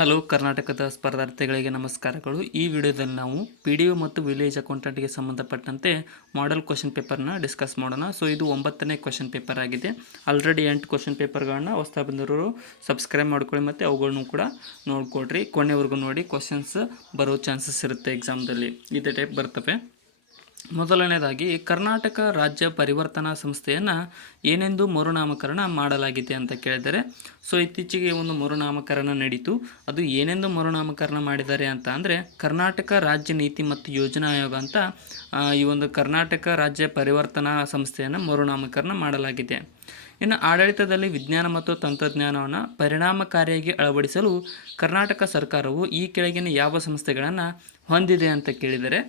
Hello ಕರ್ನಾಟಕದ ಸ್ಪರ್ಧಾರ್ಥಿಗಳಿಗೆ ನಮಸ್ಕಾರಗಳು. ಈ ವಿಡಿಯೋದಲ್ಲಿ ನಾವು PDO ಮತ್ತು ವಿಲೇಜ್ ಅಕೌಂಟೆಂಟ್ಗೆ ಸಂಬಂಧಪಟ್ಟಂತೆ ಮಾಡೆಲ್ ಕ್ವಶನ್ ಪೇಪರ್ನ ಡಿಸ್ಕಸ್ ಮಾಡೋಣ. ಸೊ ಇದು 9ನೇ ಕ್ವಶನ್ ಪೇಪರ್ ಆಗಿದೆ. ಆಲ್ರೆಡಿ 8 ಕ್ವಶನ್ ಪೇಪರ್ಗಳನ್ನ ಹೊಸ್ತಾ ಬಂದಿರೋರು ಸಬ್ಸ್ಕ್ರೈಬ್ ಮಾಡ್ಕೊಳ್ಳಿ ಮತ್ತು ಅವುಗಳನ್ನು ಕೂಡ ನೋಡ್ಕೊಡ್ರಿ. ಕೊನೆವರೆಗೂ ನೋಡಿ, ಕ್ವಶನ್ಸ್ ಬರೋ ಚಾನ್ಸಸ್ ಇರುತ್ತೆ ಎಕ್ಸಾಮ್ದಲ್ಲಿ. ಇದೇ ಟೈಪ್ ಬರ್ತವೆ. ಮೊದಲನೇದಾಗಿ, ಕರ್ನಾಟಕ ರಾಜ್ಯ ಪರಿವರ್ತನಾ ಸಂಸ್ಥೆಯನ್ನು ಏನೆಂದು ಮರುನಾಮಕರಣ ಮಾಡಲಾಗಿದೆ ಅಂತ ಕೇಳಿದರೆ, ಸೊ ಇತ್ತೀಚೆಗೆ ಒಂದು ಮರುನಾಮಕರಣ ನಡೀತು. ಅದು ಏನೆಂದು ಮರುನಾಮಕರಣ ಮಾಡಿದ್ದಾರೆ ಅಂತ ಅಂದರೆ, ಕರ್ನಾಟಕ ರಾಜ್ಯ ನೀತಿ ಮತ್ತು ಯೋಜನಾ ಆಯೋಗ ಅಂತ ಈ ಒಂದು ಕರ್ನಾಟಕ ರಾಜ್ಯ ಪರಿವರ್ತನಾ ಸಂಸ್ಥೆಯನ್ನು ಮರುನಾಮಕರಣ ಮಾಡಲಾಗಿದೆ. ಇನ್ನು ಆಡಳಿತದಲ್ಲಿ ವಿಜ್ಞಾನ ಮತ್ತು ತಂತ್ರಜ್ಞಾನವನ್ನು ಪರಿಣಾಮಕಾರಿಯಾಗಿ ಅಳವಡಿಸಲು ಕರ್ನಾಟಕ ಸರ್ಕಾರವು ಈ ಕೆಳಗಿನ ಯಾವ ಸಂಸ್ಥೆಗಳನ್ನು ಹೊಂದಿದೆ ಅಂತ ಕೇಳಿದರೆ,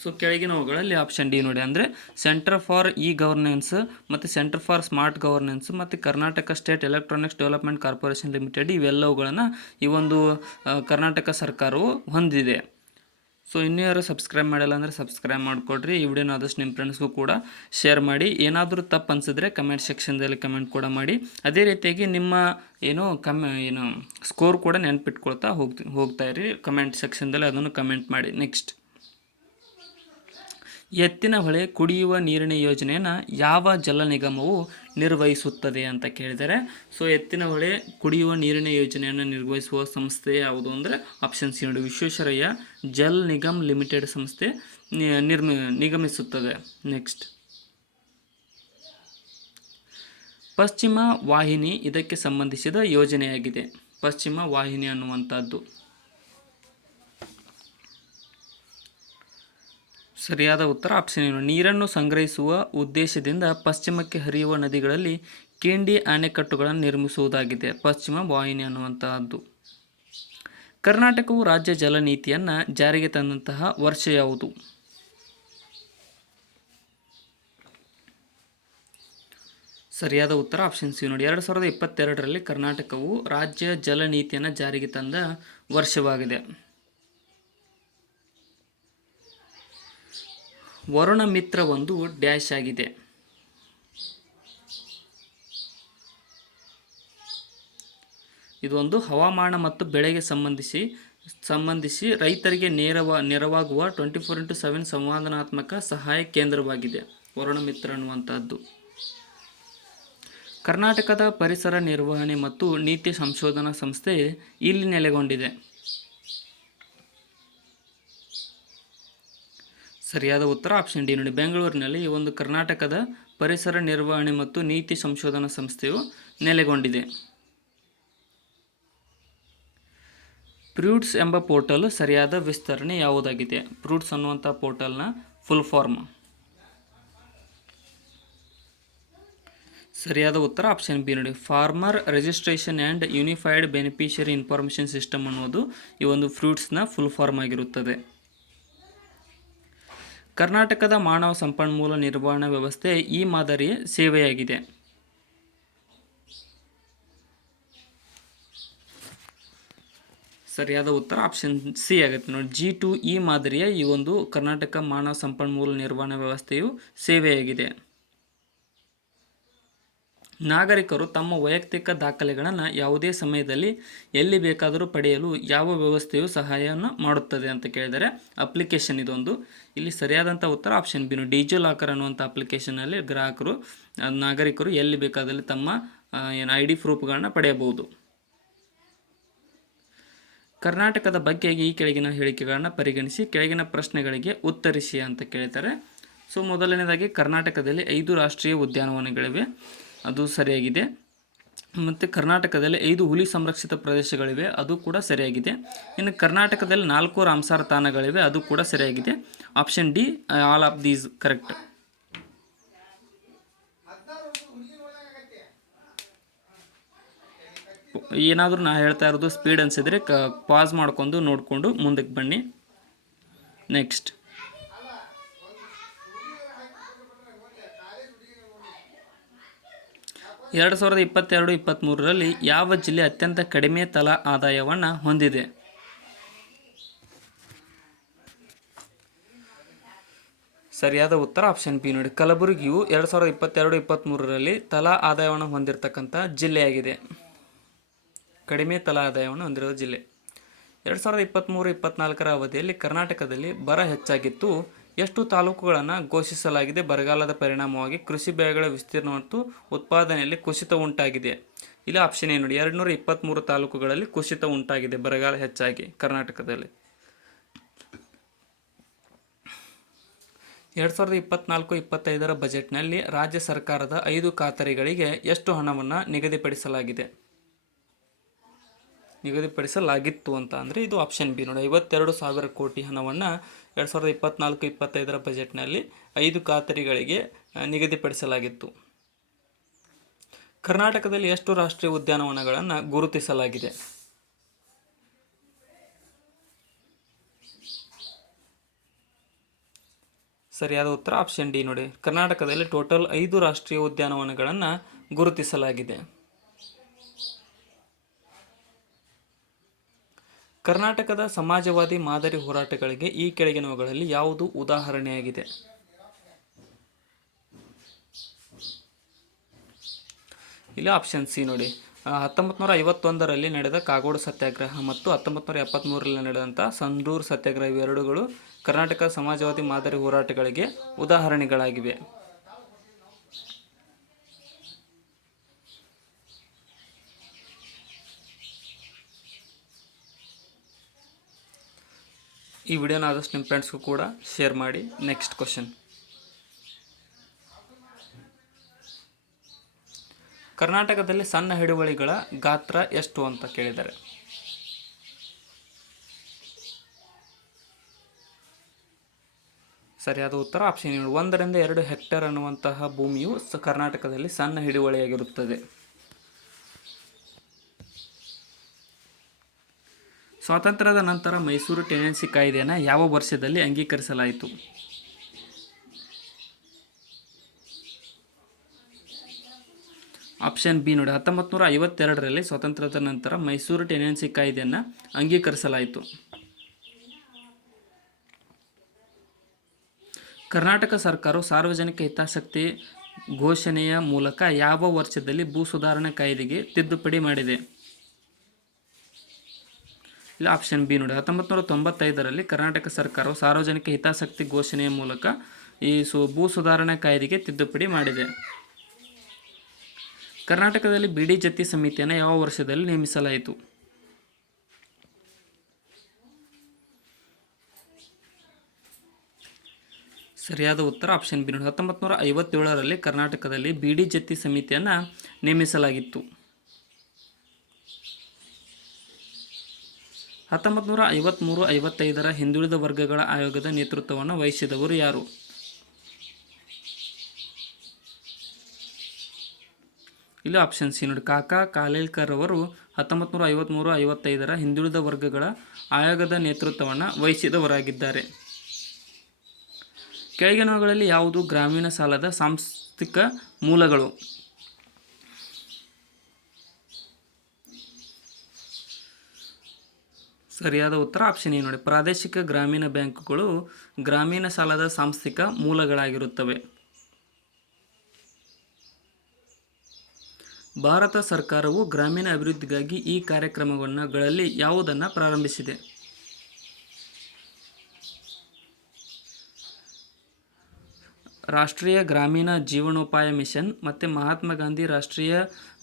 ಸೊ ಕೆಳಗಿನವುಗಳಲ್ಲಿ ಆಪ್ಷನ್ ಡಿ ನೋಡಿ, ಅಂದರೆ ಸೆಂಟರ್ ಫಾರ್ ಇ ಗವರ್ನೆನ್ಸ್ ಮತ್ತು ಸೆಂಟರ್ ಫಾರ್ ಸ್ಮಾರ್ಟ್ ಗವರ್ನೆನ್ಸ್ ಮತ್ತು Karnataka state electronics development corporation limited ಇವೆಲ್ಲವುಗಳನ್ನು ಈ ಒಂದು ಕರ್ನಾಟಕ ಸರ್ಕಾರವು ಹೊಂದಿದೆ. ಸೊ ಇನ್ನೂ ಯಾರು ಸಬ್ಸ್ಕ್ರೈಬ್ ಮಾಡಿಲ್ಲ ಅಂದರೆ ಸಬ್ಸ್ಕ್ರೈಬ್ ಮಾಡಿಕೊಡ್ರಿ. ಈ ವಿಡಿಯೋನ ಆದಷ್ಟು ನಿಮ್ಮ ಫ್ರೆಂಡ್ಸ್ಗೂ ಕೂಡ ಶೇರ್ ಮಾಡಿ. ಏನಾದರೂ ತಪ್ಪು ಅನಿಸಿದ್ರೆ ಕಮೆಂಟ್ ಸೆಕ್ಷನ್ದಲ್ಲಿ ಕಮೆಂಟ್ ಕೂಡ ಮಾಡಿ. ಅದೇ ರೀತಿಯಾಗಿ ನಿಮ್ಮ ಸ್ಕೋರ್ ಕೂಡ ನೆನಪಿಟ್ಕೊಳ್ತಾ ಹೋಗ್ತಾ ಇರಿ ಕಮೆಂಟ್ ಸೆಕ್ಷನ್ದಲ್ಲಿ, ಅದನ್ನು ಕಮೆಂಟ್ ಮಾಡಿ. ನೆಕ್ಸ್ಟ್, ಎತ್ತಿನಹೊಳೆ ಕುಡಿಯುವ ನೀರಿನ ಯೋಜನೆಯನ್ನು ಯಾವ ಜಲ ನಿಗಮವು ನಿರ್ವಹಿಸುತ್ತದೆ ಅಂತ ಕೇಳಿದರೆ, ಸೊ ಎತ್ತಿನಹೊಳೆ ಕುಡಿಯುವ ನೀರಿನ ಯೋಜನೆಯನ್ನು ನಿರ್ವಹಿಸುವ ಸಂಸ್ಥೆ ಯಾವುದು ಅಂದರೆ ಆಪ್ಷನ್ ಸಿ ನೋಡಿ, ವಿಶ್ವೇಶ್ವರಯ್ಯ ಜಲ್ ನಿಗಮ್ ಲಿಮಿಟೆಡ್ ಸಂಸ್ಥೆ ನಿಗಮಿಸುತ್ತದೆ. ನೆಕ್ಸ್ಟ್, ಪಶ್ಚಿಮ ವಾಹಿನಿ ಇದಕ್ಕೆ ಸಂಬಂಧಿಸಿದ ಯೋಜನೆಯಾಗಿದೆ. ಪಶ್ಚಿಮ ವಾಹಿನಿ ಅನ್ನುವಂಥದ್ದು ಸರಿಯಾದ ಉತ್ತರ ಆಪ್ಷನ್ ಏನು. ನೀರನ್ನು ಸಂಗ್ರಹಿಸುವ ಉದ್ದೇಶದಿಂದ ಪಶ್ಚಿಮಕ್ಕೆ ಹರಿಯುವ ನದಿಗಳಲ್ಲಿ ಕಿಂಡಿ ಅಣೆಕಟ್ಟುಗಳನ್ನು ನಿರ್ಮಿಸುವುದಾಗಿದೆ. ಪಶ್ಚಿಮ ವಾಹಿನಿ ಅನ್ನುವಂತಹದ್ದು. ಕರ್ನಾಟಕವು ರಾಜ್ಯ ಜಲ ನೀತಿಯನ್ನು ಜಾರಿಗೆ ತಂದಂತಹ ವರ್ಷ ಯಾವುದು? ಸರಿಯಾದ ಉತ್ತರ ಆಪ್ಷನ್ ಸಿ ನೋಡಿ, 2022ರಲ್ಲಿ ಕರ್ನಾಟಕವು ರಾಜ್ಯ ಜಲ ನೀತಿಯನ್ನು ಜಾರಿಗೆ ತಂದ ವರ್ಷವಾಗಿದೆ. ವರುಣ ಮಿತ್ರ ಒಂದು ಡ್ಯಾಶ್ ಆಗಿದೆ. ಇದೊಂದು ಹವಾಮಾನ ಮತ್ತು ಬೆಳೆಗೆ ಸಂಬಂಧಿಸಿ ರೈತರಿಗೆ ನೆರವಾಗುವ 24x7 ಸಂವಾದಾತ್ಮಕ ಸಹಾಯ ಕೇಂದ್ರವಾಗಿದೆ ವರುಣ ಮಿತ್ರ ಅನ್ನುವಂಥದ್ದು. ಕರ್ನಾಟಕದ ಪರಿಸರ ನಿರ್ವಹಣೆ ಮತ್ತು ನೀತಿ ಸಂಶೋಧನಾ ಸಂಸ್ಥೆ ಇಲ್ಲಿ ನೆಲೆಗೊಂಡಿದೆ. ಸರಿಯಾದ ಉತ್ತರ ಆಪ್ಷನ್ ಡಿ ನೋಡಿ, ಬೆಂಗಳೂರಿನಲ್ಲಿ ಈ ಒಂದು ಕರ್ನಾಟಕದ ಪರಿಸರ ನಿರ್ವಹಣೆ ಮತ್ತು ನೀತಿ ಸಂಶೋಧನಾ ಸಂಸ್ಥೆಯು ನೆಲೆಗೊಂಡಿದೆ. ಪ್ರೂಟ್ಸ್ ಎಂಬ ಪೋರ್ಟಲ್ ಸರಿಯಾದ ವಿಸ್ತರಣೆ ಯಾವುದಾಗಿದೆ? ಪ್ರೂಟ್ಸ್ ಅನ್ನುವಂಥ ಪೋರ್ಟಲ್ನ ಫುಲ್ ಫಾರ್ಮ್. ಸರಿಯಾದ ಉತ್ತರ ಆಪ್ಷನ್ ಬಿ ನೋಡಿ, farmer registration and unified beneficiary information system ಅನ್ನೋದು ಈ ಒಂದು ಫ್ರೂಟ್ಸ್ನ ಫುಲ್ ಫಾರ್ಮ್ ಆಗಿರುತ್ತದೆ. ಕರ್ನಾಟಕದ ಮಾನವ ಸಂಪನ್ಮೂಲ ನಿರ್ವಹಣಾ ವ್ಯವಸ್ಥೆ ಈ ಮಾದರಿಯ ಸೇವೆಯಾಗಿದೆ. ಸರಿಯಾದ ಉತ್ತರ ಆಪ್ಷನ್ ಸಿ ಆಗುತ್ತೆ ನೋಡಿ, G2E ಮಾದರಿಯ ಈ ಒಂದು ಕರ್ನಾಟಕ ಮಾನವ ಸಂಪನ್ಮೂಲ ನಿರ್ವಹಣಾ ವ್ಯವಸ್ಥೆಯು ಸೇವೆಯಾಗಿದೆ. ನಾಗರಿಕರು ತಮ್ಮ ವೈಯಕ್ತಿಕ ದಾಖಲೆಗಳನ್ನು ಯಾವುದೇ ಸಮಯದಲ್ಲಿ ಎಲ್ಲಿ ಬೇಕಾದರೂ ಪಡೆಯಲು ಯಾವ ವ್ಯವಸ್ಥೆಯು ಸಹಾಯವನ್ನು ಮಾಡುತ್ತದೆ ಅಂತ ಕೇಳಿದರೆ, ಅಪ್ಲಿಕೇಶನ್ ಇದೊಂದು. ಇಲ್ಲಿ ಸರಿಯಾದಂಥ ಉತ್ತರ ಆಪ್ಷನ್ ಬಿ ನೋಡಿ, ಡಿಜಿ ಲಾಕರ್ ಅನ್ನುವಂಥ ಅಪ್ಲಿಕೇಶನಲ್ಲಿ ನಾಗರಿಕರು ಎಲ್ಲಿ ಬೇಕಾದಲ್ಲಿ ತಮ್ಮ ID ಪ್ರೂಫ್ಗಳನ್ನ ಪಡೆಯಬಹುದು. ಕರ್ನಾಟಕದ ಬಗ್ಗೆ ಈ ಕೆಳಗಿನ ಹೇಳಿಕೆಗಳನ್ನು ಪರಿಗಣಿಸಿ ಕೆಳಗಿನ ಪ್ರಶ್ನೆಗಳಿಗೆ ಉತ್ತರಿಸಿ ಅಂತ ಕೇಳ್ತಾರೆ. ಸೊ ಮೊದಲನೇದಾಗಿ, ಕರ್ನಾಟಕದಲ್ಲಿ 5 ರಾಷ್ಟ್ರೀಯ ಉದ್ಯಾನವನಗಳಿವೆ, ಅದು ಸರಿಯಾಗಿದೆ. ಮತ್ತು ಕರ್ನಾಟಕದಲ್ಲಿ 5 ಹುಲಿ ಸಂರಕ್ಷಿತ ಪ್ರದೇಶಗಳಿವೆ, ಅದು ಕೂಡ ಸರಿಯಾಗಿದೆ. ಇನ್ನು ಕರ್ನಾಟಕದಲ್ಲಿ 4 ರಾಮ್ಸಾರ್ ತಾಣಗಳಿವೆ, ಅದು ಕೂಡ ಸರಿಯಾಗಿದೆ. Option D all of these correct. ಏನಾದರೂ ನಾ ಹೇಳ್ತಾ ಇರೋದು ಸ್ಪೀಡ್ ಅನಿಸಿದರೆ ಪಾಸ್ ಮಾಡ್ಕೊಂಡು ನೋಡಿಕೊಂಡು ಮುಂದಕ್ಕೆ ಬನ್ನಿ. ನೆಕ್ಸ್ಟ್, 2022-23ರಲ್ಲಿ ಯಾವ ಜಿಲ್ಲೆ ಅತ್ಯಂತ ಕಡಿಮೆ ತಲಾ ಆದಾಯವನ್ನು ಹೊಂದಿದೆ? ಸರಿಯಾದ ಉತ್ತರ ಆಪ್ಷನ್ ಬಿ ನೋಡಿ, ಕಲಬುರಗಿಯು 2022-23ರಲ್ಲಿ ತಲಾ ಆದಾಯವನ್ನು ಹೊಂದಿರತಕ್ಕಂಥ ಜಿಲ್ಲೆಯಾಗಿದೆ. ಕಡಿಮೆ ತಲಾ ಆದಾಯವನ್ನು ಹೊಂದಿರುವ ಜಿಲ್ಲೆ. 2023-24 ಅವಧಿಯಲ್ಲಿ ಕರ್ನಾಟಕದಲ್ಲಿ ಬರ ಹೆಚ್ಚಾಗಿತ್ತು. ಎಷ್ಟು ತಾಲೂಕುಗಳನ್ನು ಘೋಷಿಸಲಾಗಿದೆ? ಬರಗಾಲದ ಪರಿಣಾಮವಾಗಿ ಕೃಷಿ ಬೆಳೆಗಳ ವಿಸ್ತೀರ್ಣ ಮತ್ತು ಉತ್ಪಾದನೆಯಲ್ಲಿ ಕುಸಿತ ಉಂಟಾಗಿದೆ. ಇಲ್ಲಿ ಆಪ್ಷನ್ ಏನು ನೋಡಿ, 223 ತಾಲೂಕುಗಳಲ್ಲಿ ಕುಸಿತ ಉಂಟಾಗಿದೆ ಬರಗಾಲ ಹೆಚ್ಚಾಗಿ ಕರ್ನಾಟಕದಲ್ಲಿ. 2024-25 ಬಜೆಟ್ನಲ್ಲಿ ರಾಜ್ಯ ಸರ್ಕಾರದ 5 ಖಾತರಿಗಳಿಗೆ ಎಷ್ಟು ಹಣವನ್ನು ನಿಗದಿಪಡಿಸಲಾಗಿತ್ತು ಅಂತ ಅಂದರೆ ಇದು ಆಪ್ಷನ್ ಬಿ ನೋಡಿ, 52,000 ಕೋಟಿ ಹಣವನ್ನು 2024-25 ಬಜೆಟ್ನಲ್ಲಿ 5 ಖಾತರಿಗಳಿಗೆ ನಿಗದಿಪಡಿಸಲಾಗಿತ್ತು. ಕರ್ನಾಟಕದಲ್ಲಿ ಎಷ್ಟು ರಾಷ್ಟ್ರೀಯ ಉದ್ಯಾನವನಗಳನ್ನು ಗುರುತಿಸಲಾಗಿದೆ? ಸರಿಯಾದ ಉತ್ತರ ಆಪ್ಷನ್ ಡಿ ನೋಡಿ, ಕರ್ನಾಟಕದಲ್ಲಿ ಟೋಟಲ್ 5 ರಾಷ್ಟ್ರೀಯ ಉದ್ಯಾನವನಗಳನ್ನು ಗುರುತಿಸಲಾಗಿದೆ. ಕರ್ನಾಟಕದ ಸಮಾಜವಾದಿ ಮಾದರಿ ಹೋರಾಟಗಳಿಗೆ ಈ ಕೆಳಗಿನವುಗಳಲ್ಲಿ ಯಾವುದು ಉದಾಹರಣೆಯಾಗಿದೆ? ಇಲ್ಲಿ ಆಪ್ಷನ್ ಸಿ ನೋಡಿ, 1951ರಲ್ಲಿ ನಡೆದ ಕಾಗೋಡು ಸತ್ಯಾಗ್ರಹ ಮತ್ತು 1973ರಲ್ಲಿ ನಡೆದಂಥ ಸಂಡೂರು ಸತ್ಯಾಗ್ರಹ ಇವೆರಡುಗಳು ಕರ್ನಾಟಕ ಸಮಾಜವಾದಿ ಮಾದರಿ ಹೋರಾಟಗಳಿಗೆ ಉದಾಹರಣೆಗಳಾಗಿವೆ. ಈ ವಿಡಿಯೋನ ಆದಷ್ಟು ನಿಮ್ಮ ಫ್ರೆಂಡ್ಸ್ಗೂ ಕೂಡ ಶೇರ್ ಮಾಡಿ. ನೆಕ್ಸ್ಟ್ ಕ್ವಶನ್, ಕರ್ನಾಟಕದಲ್ಲಿ ಸಣ್ಣ ಹಿಡುವಳಿಗಳ ಗಾತ್ರ ಎಷ್ಟು ಅಂತ ಕೇಳಿದ್ದಾರೆ. ಸರಿಯಾದ ಉತ್ತರ ಆಪ್ಷನ್ 1 ರಿಂದ 2 ಹೆಕ್ಟೇರ್ ಅನ್ನುವಂತಹ ಭೂಮಿಯು ಕರ್ನಾಟಕದಲ್ಲಿ ಸಣ್ಣ ಹಿಡುವಳಿಯಾಗಿರುತ್ತದೆ. ಸ್ವಾತಂತ್ರ್ಯದ ನಂತರ ಮೈಸೂರು ಟೆನೆನ್ಸಿ ಕಾಯ್ದೆಯನ್ನು ಯಾವ ವರ್ಷದಲ್ಲಿ ಅಂಗೀಕರಿಸಲಾಯಿತು? ಆಪ್ಷನ್ ಬಿ ನೋಡಿ, 1952ರಲ್ಲಿ ಸ್ವಾತಂತ್ರ್ಯದ ನಂತರ ಮೈಸೂರು ಟೆನೆನ್ಸಿ ಕಾಯ್ದೆಯನ್ನು ಅಂಗೀಕರಿಸಲಾಯಿತು. ಕರ್ನಾಟಕ ಸರ್ಕಾರವು ಸಾರ್ವಜನಿಕ ಹಿತಾಸಕ್ತಿ ಘೋಷಣೆಯ ಮೂಲಕ ಯಾವ ವರ್ಷದಲ್ಲಿ ಭೂ ಸುಧಾರಣಾ ಕಾಯ್ದೆಗೆ ತಿದ್ದುಪಡಿ ಮಾಡಿದೆ? ಇಲ್ಲ ಆಪ್ಷನ್ ಬಿ ನೋಡಿ, 1995ರಲ್ಲಿ ಕರ್ನಾಟಕ ಸರ್ಕಾರವು ಸಾರ್ವಜನಿಕ ಹಿತಾಸಕ್ತಿ ಘೋಷಣೆಯ ಮೂಲಕ ಈ ಭೂ ಸುಧಾರಣಾ ಕಾಯ್ದೆಗೆ ತಿದ್ದುಪಡಿ ಮಾಡಿದೆ. ಕರ್ನಾಟಕದಲ್ಲಿ ಬಿಡಿ ಜತ್ತಿ ಸಮಿತಿಯನ್ನು ಯಾವ ವರ್ಷದಲ್ಲಿ ನೇಮಿಸಲಾಯಿತು? ಸರಿಯಾದ ಉತ್ತರ ಆಪ್ಷನ್ ಬಿ ನೋಡಿ, 1957ರಲ್ಲಿ ಕರ್ನಾಟಕದಲ್ಲಿ ಬಿಡಿ ಜತ್ತಿ ಸಮಿತಿಯನ್ನು ನೇಮಿಸಲಾಗಿತ್ತು. 1953-55 ಹಿಂದುಳಿದ ವರ್ಗಗಳ ಆಯೋಗದ ನೇತೃತ್ವವನ್ನು ವಹಿಸಿದವರು ಯಾರು? ಇಲ್ಲಿ ಆಪ್ಷನ್ ಸಿ ನೋಡಿ, ಕಾಕಾ ಕಾಲೇಲ್ಕರ್ ಅವರು 1953-55 ಹಿಂದುಳಿದ ವರ್ಗಗಳ ಆಯೋಗದ ನೇತೃತ್ವವನ್ನು ವಹಿಸಿದವರಾಗಿದ್ದಾರೆ. ಕೆಳಗಿನವುಗಳಲ್ಲಿ ಯಾವುದು ಗ್ರಾಮೀಣ ಸಾಲದ ಸಾಂಸ್ಥಿಕ ಮೂಲಗಳು? ಸರಿಯಾದ ಉತ್ತರ ಆಪ್ಷನ್ ಎ ನೋಡಿ, ಪ್ರಾದೇಶಿಕ ಗ್ರಾಮೀಣ ಬ್ಯಾಂಕುಗಳು ಗ್ರಾಮೀಣ ಸಾಲದ ಸಾಂಸ್ಥಿಕ ಮೂಲಗಳಾಗಿರುತ್ತವೆ. ಭಾರತ ಸರ್ಕಾರವು ಗ್ರಾಮೀಣ ಅಭಿವೃದ್ಧಿಗಾಗಿ ಈ ಕಾರ್ಯಕ್ರಮಗಳಲ್ಲಿ ಯಾವುದನ್ನು ಪ್ರಾರಂಭಿಸಿದೆ? ರಾಷ್ಟ್ರೀಯ ಗ್ರಾಮೀಣ ಜೀವನೋಪಾಯ ಮಿಷನ್ ಮತ್ತು ಮಹಾತ್ಮ ಗಾಂಧಿ ರಾಷ್ಟ್ರೀಯ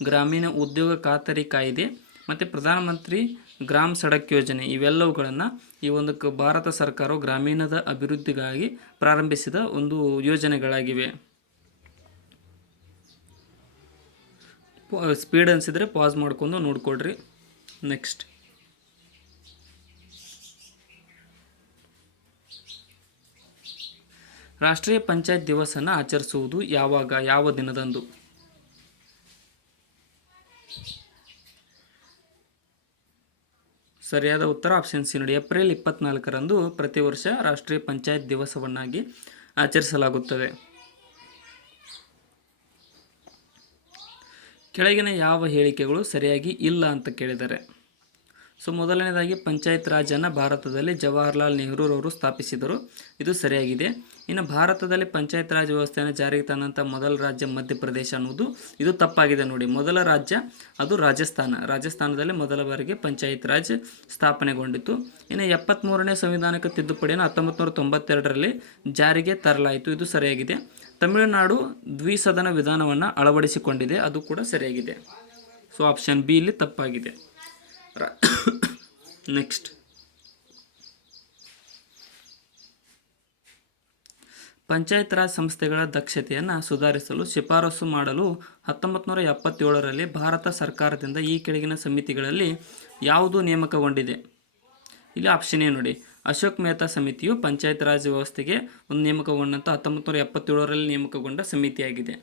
ಗ್ರಾಮೀಣ ಉದ್ಯೋಗ ಖಾತರಿ ಕಾಯ್ದೆ ಮತ್ತು ಪ್ರಧಾನಮಂತ್ರಿ ಗ್ರಾಮ ಸಡಕ್ ಯೋಜನೆ ಇವೆಲ್ಲವುಗಳನ್ನು ಈ ಒಂದು ಭಾರತ ಸರ್ಕಾರವು ಗ್ರಾಮೀಣದ ಅಭಿವೃದ್ಧಿಗಾಗಿ ಪ್ರಾರಂಭಿಸಿದ ಒಂದು ಯೋಜನೆಗಳಾಗಿವೆ. ಸ್ಪೀಡ್ ಅನಿಸಿದರೆ ಪಾಸ್ ಮಾಡ್ಕೊಂಡು ನೋಡ್ಕೊಡ್ರಿ. ನೆಕ್ಸ್ಟ್, ರಾಷ್ಟ್ರೀಯ ಪಂಚಾಯತ್ ದಿವಸನ್ನು ಆಚರಿಸುವುದು ಯಾವಾಗ, ಯಾವ ದಿನದಂದು? ಸರಿಯಾದ ಉತ್ತರ ಆಪ್ಷನ್ ಸಿ ನೋಡಿ, ಏಪ್ರಿಲ್ 24ರಂದು ಪ್ರತಿ ವರ್ಷ ರಾಷ್ಟ್ರೀಯ ಪಂಚಾಯತ್ ದಿವಸವನ್ನಾಗಿ ಆಚರಿಸಲಾಗುತ್ತದೆ. ಕೆಳಗಿನ ಯಾವ ಹೇಳಿಕೆಗಳು ಸರಿಯಾಗಿ ಇಲ್ಲ ಅಂತ ಕೇಳಿದ್ದಾರೆ? ಸೊ ಮೊದಲನೇದಾಗಿ ಪಂಚಾಯತ್ ರಾಜನ್ನು ಭಾರತದಲ್ಲಿ ಜವಾಹರ್ಲಾಲ್ ನೆಹರೂರವರು ಸ್ಥಾಪಿಸಿದರು, ಇದು ಸರಿಯಾಗಿದೆ. ಇನ್ನು ಭಾರತದಲ್ಲಿ ಪಂಚಾಯತ್ ರಾಜ್ ವ್ಯವಸ್ಥೆಯನ್ನು ಜಾರಿಗೆ ತಂದಂಥ ಮೊದಲ ರಾಜ್ಯ ಮಧ್ಯಪ್ರದೇಶ ಅನ್ನೋದು ಇದು ತಪ್ಪಾಗಿದೆ ನೋಡಿ. ಮೊದಲ ರಾಜ್ಯ ಅದು ರಾಜಸ್ಥಾನದಲ್ಲಿ ಮೊದಲ ಬಾರಿಗೆ ಪಂಚಾಯತ್ ರಾಜ್ ಸ್ಥಾಪನೆಗೊಂಡಿತು. ಇನ್ನು 73ನೇ ಸಂವಿಧಾನಕ್ಕೆ ತಿದ್ದುಪಡಿಯನ್ನು 1992ರಲ್ಲಿ ಜಾರಿಗೆ ತರಲಾಯಿತು, ಇದು ಸರಿಯಾಗಿದೆ. ತಮಿಳುನಾಡು ದ್ವಿಸದನ ವಿಧಾನವನ್ನು ಅಳವಡಿಸಿಕೊಂಡಿದೆ, ಅದು ಕೂಡ ಸರಿಯಾಗಿದೆ. ಸೊ ಆಪ್ಷನ್ ಬಿ ಇಲ್ಲಿ ತಪ್ಪಾಗಿದೆ. ನೆಕ್ಸ್ಟ್, ಪಂಚಾಯತ್ ರಾಜ್ ಸಂಸ್ಥೆಗಳ ದಕ್ಷತೆಯನ್ನು ಸುಧಾರಿಸಲು ಶಿಫಾರಸು ಮಾಡಲು 1977ರಲ್ಲಿ ಭಾರತ ಸರ್ಕಾರದಿಂದ ಈ ಕೆಳಗಿನ ಸಮಿತಿಗಳಲ್ಲಿ ಯಾವುದು ನೇಮಕಗೊಂಡಿದೆ? ಇಲ್ಲಿ ಆಪ್ಷನ್ ಎ ನೋಡಿ, ಅಶೋಕ್ ಮೆಹ್ತಾ ಸಮಿತಿಯು ಪಂಚಾಯತ್ ರಾಜ್ ವ್ಯವಸ್ಥೆಗೆ ಒಂದು ನೇಮಕಗೊಂಡಂಥ 1977ರಲ್ಲಿ ನೇಮಕಗೊಂಡ ಸಮಿತಿಯಾಗಿದೆ.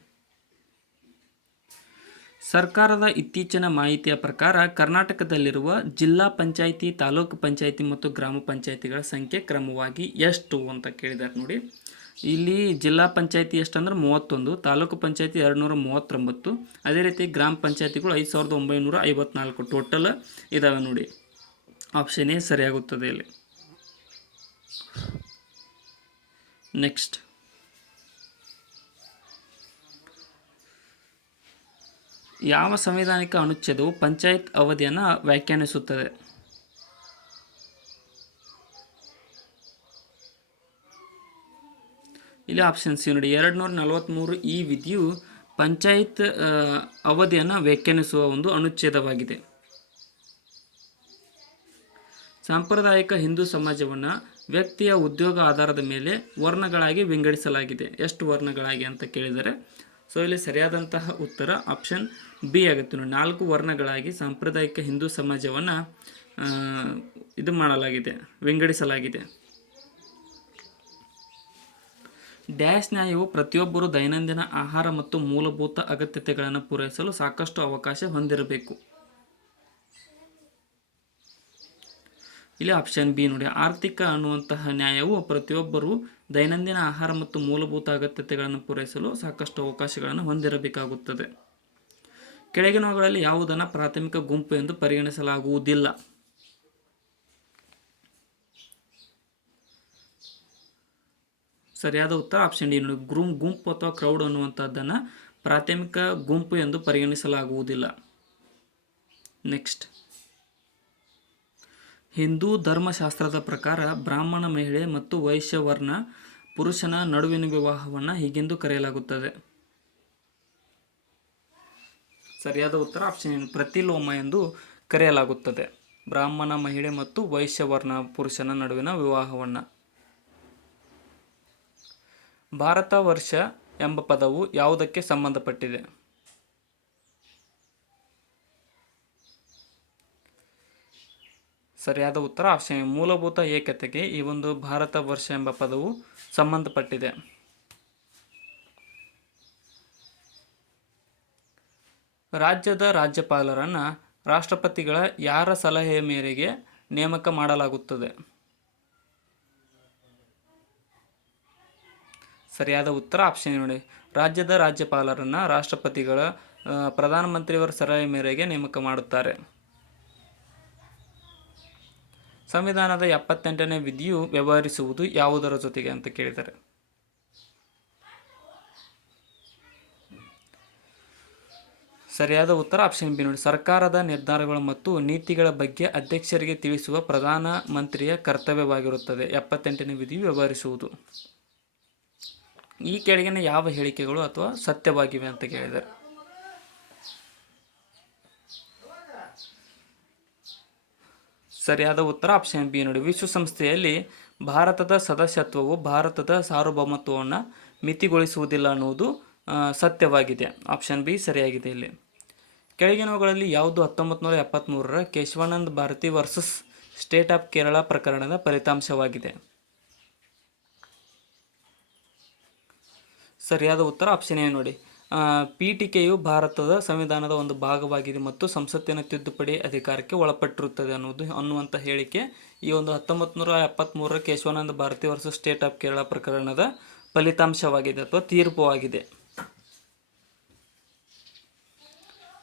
ಸರ್ಕಾರದ ಇತ್ತೀಚಿನ ಮಾಹಿತಿಯ ಪ್ರಕಾರ ಕರ್ನಾಟಕದಲ್ಲಿರುವ ಜಿಲ್ಲಾ ಪಂಚಾಯಿತಿ, ತಾಲೂಕು ಪಂಚಾಯಿತಿ ಮತ್ತು ಗ್ರಾಮ ಪಂಚಾಯಿತಿಗಳ ಸಂಖ್ಯೆ ಕ್ರಮವಾಗಿ ಎಷ್ಟು ಅಂತ ಕೇಳಿದ್ದಾರೆ ನೋಡಿ. ಇಲ್ಲಿ ಜಿಲ್ಲಾ ಪಂಚಾಯಿತಿ ಎಷ್ಟು ಅಂದ್ರೆ 31, ತಾಲೂಕು ಪಂಚಾಯಿತಿ 239, ಅದೇ ರೀತಿ ಗ್ರಾಮ ಪಂಚಾಯಿತಿಗಳು 5954 ಟೋಟಲ್ ಇದ್ದಾವೆ ನೋಡಿ. ಆಪ್ಷನ್ ಎ ಸರಿಯಾಗುತ್ತದೆ ಇಲ್ಲಿ. ನೆಕ್ಸ್ಟ್, ಯಾವ ಸಂವಿಧಾನಿಕ ಅನುಚ್ಛೇದವು ಪಂಚಾಯತ್ ಅವಧಿಯನ್ನು ವ್ಯಾಖ್ಯಾನಿಸುತ್ತದೆ? ಇಲ್ಲಿ ಆಪ್ಷನ್ ಸಿ ನೋಡಿ, 243 ಈ ವಿಧಿಯು ಪಂಚಾಯತ್ ಅವಧಿಯನ್ನು ವ್ಯಾಖ್ಯಾನಿಸುವ ಒಂದು ಅನುಚ್ಛೇದವಾಗಿದೆ. ಸಾಂಪ್ರದಾಯಿಕ ಹಿಂದೂ ಸಮಾಜವನ್ನು ವ್ಯಕ್ತಿಯ ಉದ್ಯೋಗ ಆಧಾರದ ಮೇಲೆ ವರ್ಣಗಳಾಗಿ ವಿಂಗಡಿಸಲಾಗಿದೆ. ಎಷ್ಟು ವರ್ಣಗಳಾಗಿ ಅಂತ ಕೇಳಿದರೆ, ಸೊ ಇಲ್ಲಿ ಸರಿಯಾದಂತಹ ಉತ್ತರ ಆಪ್ಷನ್ ಬಿ ಆಗುತ್ತೆ ನೋಡಿ. 4 ವರ್ಣಗಳಾಗಿ ಸಾಂಪ್ರದಾಯಿಕ ಹಿಂದೂ ಸಮಾಜವನ್ನು ಇದು ಮಾಡಲಾಗಿದೆ, ವಿಂಗಡಿಸಲಾಗಿದೆ. ಡ್ಯಾಶ್ ನ್ಯಾಯವು ಪ್ರತಿಯೊಬ್ಬರು ದೈನಂದಿನ ಆಹಾರ ಮತ್ತು ಮೂಲಭೂತ ಅಗತ್ಯತೆಗಳನ್ನು ಪೂರೈಸಲು ಸಾಕಷ್ಟು ಅವಕಾಶ ಹೊಂದಿರಬೇಕು. ಇಲ್ಲಿ ಆಪ್ಷನ್ ಬಿ ನೋಡಿ, ಆರ್ಥಿಕ ಅನ್ನುವಂತಹ ನ್ಯಾಯವು ಪ್ರತಿಯೊಬ್ಬರು ದೈನಂದಿನ ಆಹಾರ ಮತ್ತು ಮೂಲಭೂತ ಅಗತ್ಯತೆಗಳನ್ನು ಪೂರೈಸಲು ಸಾಕಷ್ಟು ಅವಕಾಶಗಳನ್ನು ಹೊಂದಿರಬೇಕಾಗುತ್ತದೆ. ಕೆಳಗಿನವುಗಳಲ್ಲಿ ಯಾವುದನ್ನು ಪ್ರಾಥಮಿಕ ಗುಂಪು ಎಂದು ಪರಿಗಣಿಸಲಾಗುವುದಿಲ್ಲ? ಸರಿಯಾದ ಉತ್ತರ ಆಪ್ಷನ್ ಡಿ ನೋಡಿ, ಗುಂಪು ಅಥವಾ ಕ್ರೌಡ್ ಅನ್ನುವಂಥದ್ದನ್ನು ಪ್ರಾಥಮಿಕ ಗುಂಪು ಎಂದು ಪರಿಗಣಿಸಲಾಗುವುದಿಲ್ಲ. ನೆಕ್ಸ್ಟ್, ಹಿಂದೂ ಧರ್ಮಶಾಸ್ತ್ರದ ಪ್ರಕಾರ ಬ್ರಾಹ್ಮಣ ಮಹಿಳೆ ಮತ್ತು ವೈಶ್ಯವರ್ಣ ಪುರುಷನ ನಡುವಿನ ವಿವಾಹವನ್ನು ಹೀಗೆಂದು ಕರೆಯಲಾಗುತ್ತದೆ. ಸರಿಯಾದ ಉತ್ತರ ಆಪ್ಷನ್ ಪ್ರತಿಲೋಮ ಎಂದು ಕರೆಯಲಾಗುತ್ತದೆ. ಬ್ರಾಹ್ಮಣ ಮಹಿಳೆ ಮತ್ತು ವೈಶ್ಯವರ್ಣ ಪುರುಷನ ನಡುವಿನ ವಿವಾಹವನ್ನು. ಭಾರತ ವರ್ಷ ಎಂಬ ಪದವು ಯಾವುದಕ್ಕೆ ಸಂಬಂಧಪಟ್ಟಿದೆ? ಸರಿಯಾದ ಉತ್ತರ ಆಪ್ಷನ್ ಮೂಲಭೂತ ಏಕತೆಗೆ ಈ ಒಂದು ಭಾರತ ವರ್ಷ ಎಂಬ ಪದವು ಸಂಬಂಧಪಟ್ಟಿದೆ. ರಾಜ್ಯದ ರಾಜ್ಯಪಾಲರನ್ನು ರಾಷ್ಟ್ರಪತಿಗಳ ಯಾರ ಸಲಹೆಯ ಮೇರೆಗೆ ನೇಮಕ ಮಾಡಲಾಗುತ್ತದೆ? ಸರಿಯಾದ ಉತ್ತರ ಆಪ್ಷನ್ ನೋಡಿ, ರಾಜ್ಯದ ರಾಜ್ಯಪಾಲರನ್ನು ರಾಷ್ಟ್ರಪತಿಗಳ ಪ್ರಧಾನಮಂತ್ರಿಯವರ ಸಲಹೆ ಮೇರೆಗೆ ನೇಮಕ ಮಾಡುತ್ತಾರೆ. ಸಂವಿಧಾನದ 78ನೇ ವಿಧಿಯು ವ್ಯವಹರಿಸುವುದು ಯಾವುದರ ಜೊತೆಗೆ ಅಂತ ಕೇಳಿದ್ದಾರೆ. ಸರಿಯಾದ ಉತ್ತರ ಆಪ್ಷನ್ ಬಿ ನೋಡಿ, ಸರ್ಕಾರದ ನಿರ್ಧಾರಗಳು ಮತ್ತು ನೀತಿಗಳ ಬಗ್ಗೆ ಅಧ್ಯಕ್ಷರಿಗೆ ತಿಳಿಸುವ ಪ್ರಧಾನ ಮಂತ್ರಿಯ ಕರ್ತವ್ಯವಾಗಿರುತ್ತದೆ. 78ನೇ ವಿಧಿಯು ವ್ಯವಹರಿಸುವುದು. ಈ ಕೆಳಗಿನ ಯಾವ ಹೇಳಿಕೆಗಳು ಅಥವಾ ಸತ್ಯವಾಗಿವೆ ಅಂತ ಕೇಳಿದ್ದಾರೆ. ಸರಿಯಾದ ಉತ್ತರ ಆಪ್ಷನ್ ಬಿ ನೋಡಿ, ವಿಶ್ವಸಂಸ್ಥೆಯಲ್ಲಿ ಭಾರತದ ಸದಸ್ಯತ್ವವು ಭಾರತದ ಸಾರ್ವಭೌಮತ್ವವನ್ನು ಮಿತಿಗೊಳಿಸುವುದಿಲ್ಲ ಅನ್ನುವುದು ಸತ್ಯವಾಗಿದೆ. ಆಪ್ಷನ್ ಬಿ ಸರಿಯಾಗಿದೆ. ಇಲ್ಲಿ ಕೆಳಗಿನವುಗಳಲ್ಲಿ ಯಾವುದು 1973ರ Kesavananda Bharati versus state of Kerala ಪ್ರಕರಣದ ಫಲಿತಾಂಶವಾಗಿದೆ? ಸರಿಯಾದ ಉತ್ತರ ಆಪ್ಷನ್ ಎ ನೋಡಿ, ಪೀಠಿಕೆಯು ಭಾರತದ ಸಂವಿಧಾನದ ಒಂದು ಭಾಗವಾಗಿದೆ ಮತ್ತು ಸಂಸತ್ತಿನ ತಿದ್ದುಪಡಿ ಅಧಿಕಾರಕ್ಕೆ ಒಳಪಟ್ಟಿರುತ್ತದೆ ಅನ್ನುವಂಥ ಹೇಳಿಕೆ ಈ ಒಂದು 1973ರ Kesavananda Bharati versus state of Kerala ಪ್ರಕರಣದ ಫಲಿತಾಂಶವಾಗಿದೆ ಅಥವಾ ತೀರ್ಪು ಆಗಿದೆ.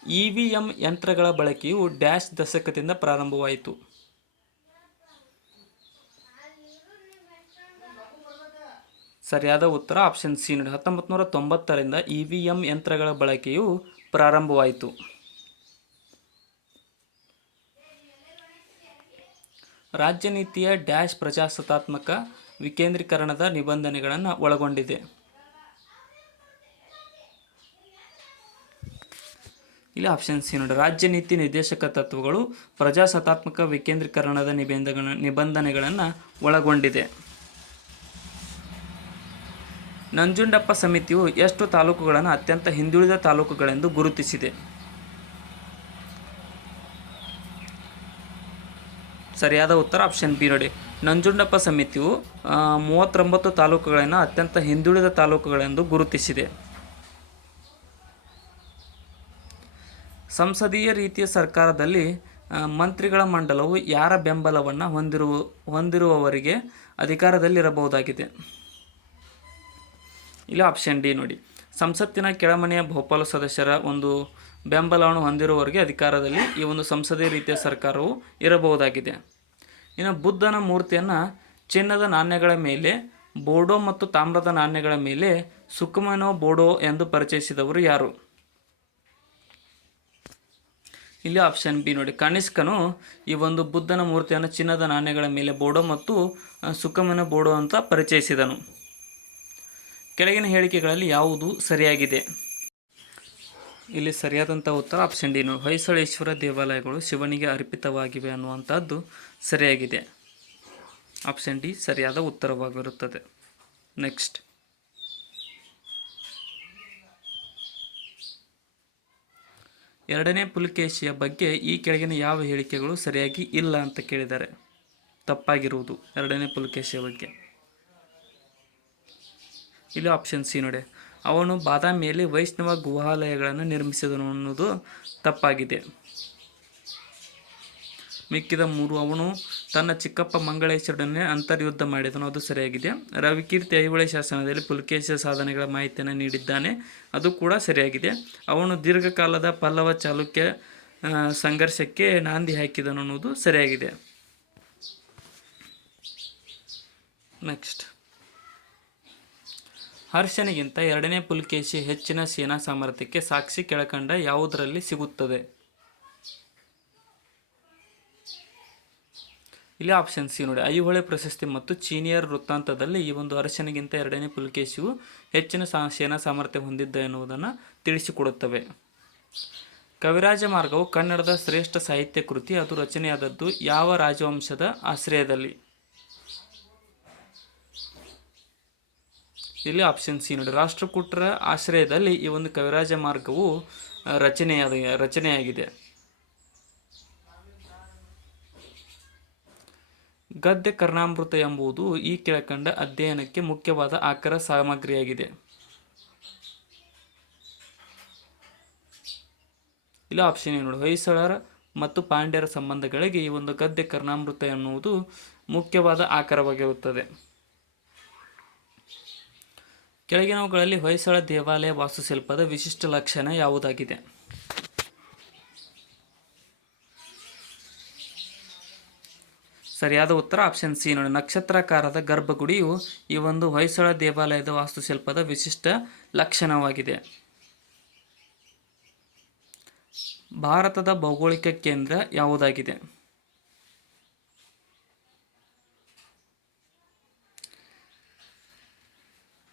EVM ಯಂತ್ರಗಳ ಬಳಕೆಯು ಡ್ಯಾಶ್ ದಶಕದಿಂದ ಪ್ರಾರಂಭವಾಯಿತು. ಸರಿಯಾದ ಉತ್ತರ ಆಪ್ಷನ್ ಸಿ ನೋಡಿ, 1990ರಿಂದ EVM ಯಂತ್ರಗಳ ಬಳಕೆಯು ಪ್ರಾರಂಭವಾಯಿತು. ರಾಜ್ಯ ನೀತಿಯ ಡ್ಯಾಶ್ ಪ್ರಜಾಸತ್ತಾತ್ಮಕ ವಿಕೇಂದ್ರೀಕರಣದ ನಿಬಂಧನೆಗಳನ್ನು ಒಳಗೊಂಡಿದೆ. ಇಲ್ಲಿ ಆಪ್ಷನ್ ಸಿ ನೋಡಿ, ರಾಜ್ಯ ನೀತಿ ನಿರ್ದೇಶಕ ತತ್ವಗಳು ಪ್ರಜಾಸತ್ತಾತ್ಮಕ ವಿಕೇಂದ್ರೀಕರಣದ ನಿಬಂಧನೆಗಳನ್ನು ಒಳಗೊಂಡಿದೆ. ನಂಜುಂಡಪ್ಪ ಸಮಿತಿಯು ಎಷ್ಟು ತಾಲೂಕುಗಳನ್ನು ಅತ್ಯಂತ ಹಿಂದುಳಿದ ತಾಲೂಕುಗಳೆಂದು ಗುರುತಿಸಿದೆ? ಸರಿಯಾದ ಉತ್ತರ ಆಪ್ಷನ್ ಬಿ ನೋಡಿ, ನಂಜುಂಡಪ್ಪ ಸಮಿತಿಯು 39 ತಾಲೂಕುಗಳನ್ನು ಅತ್ಯಂತ ಹಿಂದುಳಿದ ತಾಲೂಕುಗಳೆಂದು ಗುರುತಿಸಿದೆ. ಸಂಸದೀಯ ರೀತಿಯ ಸರ್ಕಾರದಲ್ಲಿ ಮಂತ್ರಿಗಳ ಮಂಡಲವು ಯಾರ ಬೆಂಬಲವನ್ನು ಹೊಂದಿರುವವರಿಗೆ ಅಧಿಕಾರದಲ್ಲಿರಬಹುದಾಗಿದೆ? ಇಲ್ಲ ಆಪ್ಷನ್ ಡಿ ನೋಡಿ, ಸಂಸತ್ತಿನ ಕೆಳಮನೆಯ ಬಹುಪಾಲು ಸದಸ್ಯರ ಒಂದು ಬೆಂಬಲವನ್ನು ಹೊಂದಿರುವವರಿಗೆ ಅಧಿಕಾರದಲ್ಲಿ ಈ ಒಂದು ಸಂಸದೀಯ ರೀತಿಯ ಸರ್ಕಾರವು ಇರಬಹುದಾಗಿದೆ. ಇನ್ನು ಬುದ್ಧನ ಮೂರ್ತಿಯನ್ನು ಚಿನ್ನದ ನಾಣ್ಯಗಳ ಮೇಲೆ, ಬೋಡೋ ಮತ್ತು ತಾಮ್ರದ ನಾಣ್ಯಗಳ ಮೇಲೆ ಸುಕುಮನೋ ಬೋಡೋ ಎಂದು ಪರಿಚಯಿಸಿದವರು ಯಾರು? ಇಲ್ಲಿ ಆಪ್ಷನ್ ಬಿ ನೋಡಿ, ಕನಿಷ್ಕನು ಈ ಒಂದು ಬುದ್ಧನ ಮೂರ್ತಿಯನ್ನು ಚಿನ್ನದ ನಾಣ್ಯಗಳ ಮೇಲೆ ಬೋಡೋ ಮತ್ತು ಸುಕುಮನೋ ಬೋಡೋ ಅಂತ ಪರಿಚಯಿಸಿದನು. ಕೆಳಗಿನ ಹೇಳಿಕೆಗಳಲ್ಲಿ ಯಾವುದು ಸರಿಯಾಗಿದೆ? ಇಲ್ಲಿ ಸರಿಯಾದಂಥ ಉತ್ತರ ಆಪ್ಷನ್ ಡಿ ನೋಡಿ, ಹೊಯ್ಸಳೇಶ್ವರ ದೇವಾಲಯಗಳು ಶಿವನಿಗೆ ಅರ್ಪಿತವಾಗಿವೆ ಅನ್ನುವಂಥದ್ದು ಸರಿಯಾಗಿದೆ. ಆಪ್ಷನ್ ಡಿ ಸರಿಯಾದ ಉತ್ತರವಾಗಿರುತ್ತದೆ. ನೆಕ್ಸ್ಟ್, ಎರಡನೇ ಪುಲಕೇಶಿಯ ಬಗ್ಗೆ ಈ ಕೆಳಗಿನ ಯಾವ ಹೇಳಿಕೆಗಳು ಸರಿಯಾಗಿ ಇಲ್ಲ ಅಂತ ಕೇಳಿದ್ದಾರೆ? ತಪ್ಪಾಗಿರುವುದು ಎರಡನೇ ಪುಲಕೇಶಿಯ ಬಗ್ಗೆ. ಇಲ್ಲಿ ಆಪ್ಷನ್ ಸಿ ನೋಡಿ, ಅವನು ಬಾದಾಮಿಯಲ್ಲಿ ವೈಷ್ಣವ ಗುಹಾಲಯಗಳನ್ನು ನಿರ್ಮಿಸಿದನು ಅನ್ನೋದು ತಪ್ಪಾಗಿದೆ. ಮಿಕ್ಕಿದ 3, ಅವನು ತನ್ನ ಚಿಕ್ಕಪ್ಪ ಮಂಗಳೇಶ್ವರನೇ ಅಂತರ್ಯುದ್ಧ ಮಾಡಿದನು, ಅದು ಸರಿಯಾಗಿದೆ. ರವಿಕೀರ್ತಿ ಐಹೊಳೆ ಶಾಸನದಲ್ಲಿ ಪುಲಕೇಶಿಯ ಸಾಧನೆಗಳ ಮಾಹಿತಿಯನ್ನು ನೀಡಿದ್ದಾನೆ, ಅದು ಕೂಡ ಸರಿಯಾಗಿದೆ. ಅವನು ದೀರ್ಘಕಾಲದ ಪಲ್ಲವ ಚಾಲುಕ್ಯ ಸಂಘರ್ಷಕ್ಕೆ ನಾಂದಿ ಹಾಕಿದನು ಅನ್ನೋದು ಸರಿಯಾಗಿದೆ. ನೆಕ್ಸ್ಟ್, ಹರ್ಷನಿಗಿಂತ ಎರಡನೇ ಪುಲಕೇಶಿ ಹೆಚ್ಚಿನ ಸೇನಾ ಸಾಮರ್ಥ್ಯಕ್ಕೆ ಸಾಕ್ಷಿ ಕೆಳಕಂಡ ಯಾವುದರಲ್ಲಿ ಸಿಗುತ್ತದೆ? ಇಲ್ಲಿ ಆಪ್ಷನ್ ಸಿ ನೋಡಿ, ಐಹೊಳೆ ಪ್ರಶಸ್ತಿ ಮತ್ತು ಚೀನಿಯರ್ ವೃತ್ತಾಂತದಲ್ಲಿ ಈ ಒಂದು ಹರ್ಷನಿಗಿಂತ ಎರಡನೇ ಪುಲಕೇಶಿಯು ಹೆಚ್ಚಿನ ಸೇನಾ ಸಾಮರ್ಥ್ಯ ಹೊಂದಿದ್ದ ಎನ್ನುವುದನ್ನು ತಿಳಿಸಿಕೊಡುತ್ತವೆ. ಕವಿರಾಜ ಮಾರ್ಗವು ಕನ್ನಡದ ಶ್ರೇಷ್ಠ ಸಾಹಿತ್ಯ ಕೃತಿ, ಅದು ರಚನೆಯಾದದ್ದು ಯಾವ ರಾಜವಂಶದ ಆಶ್ರಯದಲ್ಲಿ? ಇಲ್ಲಿ ಆಪ್ಷನ್ ಸಿ ನೋಡಿ, ರಾಷ್ಟ್ರಕೂಟರ ಆಶ್ರಯದಲ್ಲಿ ಈ ಒಂದು ಕವಿರಾಜ ಮಾರ್ಗವು ರಚನೆಯಾಗಿದೆ. ಗದ್ಯ ಕರ್ಣಾಮೃತ ಎಂಬುದು ಈ ಕೆಳಕಂಡ ಅಧ್ಯಯನಕ್ಕೆ ಮುಖ್ಯವಾದ ಆಕರ ಸಾಮಗ್ರಿಯಾಗಿದೆ. ಇಲ್ಲ ಆಪ್ಷನ್ ನೋಡಿ, ಹೊಯ್ಸಳರ ಮತ್ತು ಪಾಂಡ್ಯರ ಸಂಬಂಧಗಳಿಗೆ ಈ ಒಂದು ಗದ್ಯ ಕರ್ಣಾಮೃತ ಎನ್ನುವುದು ಮುಖ್ಯವಾದ ಆಕಾರವಾಗಿರುತ್ತದೆ. ಕೆಳಗಿನವುಗಳಲ್ಲಿ ಹೊಯ್ಸಳ ದೇವಾಲಯ ವಾಸ್ತುಶಿಲ್ಪದ ವಿಶಿಷ್ಟ ಲಕ್ಷಣ ಯಾವುದಾಗಿದೆ? ಸರಿಯಾದ ಉತ್ತರ ಆಪ್ಷನ್ ಸಿ ನೋಡಿ, ನಕ್ಷತ್ರಾಕಾರದ ಗರ್ಭಗುಡಿಯು ಈ ಒಂದು ಹೊಯ್ಸಳ ದೇವಾಲಯದ ವಾಸ್ತುಶಿಲ್ಪದ ವಿಶಿಷ್ಟ ಲಕ್ಷಣವಾಗಿದೆ. ಭಾರತದ ಭೌಗೋಳಿಕ ಕೇಂದ್ರ ಯಾವುದಾಗಿದೆ?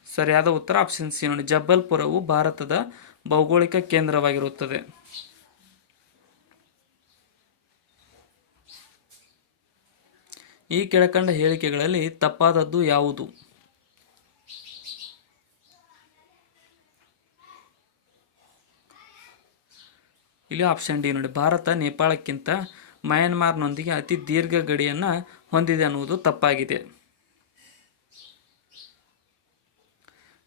ಸರಿಯಾದ ಉತ್ತರ ಆಪ್ಷನ್ ಸಿ ನೋಡಿ, ಜಬ್ಬಲ್ಪುರವು ಭಾರತದ ಭೌಗೋಳಿಕ ಕೇಂದ್ರವಾಗಿರುತ್ತದೆ. ಈ ಕೆಳಕಂಡ ಹೇಳಿಕೆಗಳಲ್ಲಿ ತಪ್ಪಾದದ್ದು ಯಾವುದು? ಇಲ್ಲಿ ಆಪ್ಷನ್ ಡಿ ನೋಡಿ, ಭಾರತ ನೇಪಾಳಕ್ಕಿಂತ ಮಯನ್ಮಾರ್ನೊಂದಿಗೆ ಅತಿ ದೀರ್ಘ ಗಡಿಯನ್ನು ಹೊಂದಿದೆ ಅನ್ನುವುದು ತಪ್ಪಾಗಿದೆ.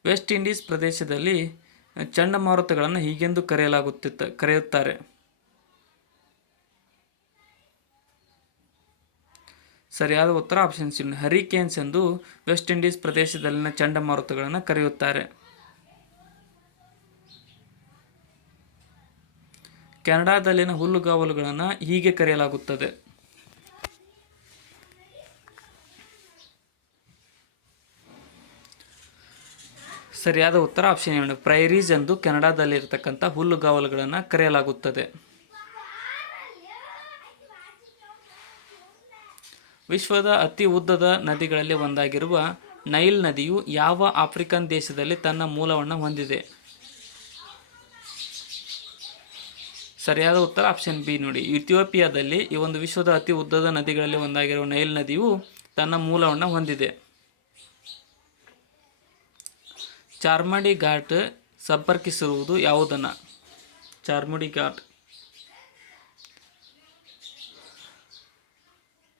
ವೆಸ್ಟ್ ಇಂಡೀಸ್ ಪ್ರದೇಶದಲ್ಲಿ ಚಂಡಮಾರುತಗಳನ್ನು ಹೀಗೆಂದು ಕರೆಯುತ್ತಾರೆ? ಸರಿಯಾದ ಉತ್ತರ ಆಪ್ಷನ್ ಸಿ, ಹರಿಕೇನ್ಸ್ ಎಂದು ವೆಸ್ಟ್ ಇಂಡೀಸ್ ಪ್ರದೇಶದಲ್ಲಿನ ಚಂಡಮಾರುತಗಳನ್ನು ಕರೆಯುತ್ತಾರೆ. ಕೆನಡಾದಲ್ಲಿನ ಹುಲ್ಲುಗಾವಲುಗಳನ್ನು ಹೀಗೆ ಕರೆಯಲಾಗುತ್ತದೆ. ಸರಿಯಾದ ಉತ್ತರ ಆಪ್ಷನ್ ಏನು, ಪ್ರೈರೀಸ್ ಎಂದು ಕೆನಡಾದಲ್ಲಿರ್ತಕ್ಕಂಥ ಹುಲ್ಲುಗಾವಲುಗಳನ್ನು ಕರೆಯಲಾಗುತ್ತದೆ. ವಿಶ್ವದ ಅತಿ ಉದ್ದದ ನದಿಗಳಲ್ಲಿ ಒಂದಾಗಿರುವ ನೈಲ್ ನದಿಯು ಯಾವ ಆಫ್ರಿಕನ್ ದೇಶದಲ್ಲಿ ತನ್ನ ಮೂಲವನ್ನು ಹೊಂದಿದೆ? ಸರಿಯಾದ ಉತ್ತರ ಆಪ್ಷನ್ ಬಿ ನೋಡಿ, ಇಥಿಯೋಪಿಯಾದಲ್ಲಿ ಈ ಒಂದು ವಿಶ್ವದ ಅತಿ ಉದ್ದದ ನದಿಗಳಲ್ಲಿ ಒಂದಾಗಿರುವ ನೈಲ್ ನದಿಯು ತನ್ನ ಮೂಲವನ್ನು ಹೊಂದಿದೆ. ಚಾರ್ಮಾಡಿ ಘಾಟ್ ಸಂಪರ್ಕಿಸಿರುವುದು ಯಾವುದನ್ನು? ಚಾರ್ಮಾಡಿ ಘಾಟ್.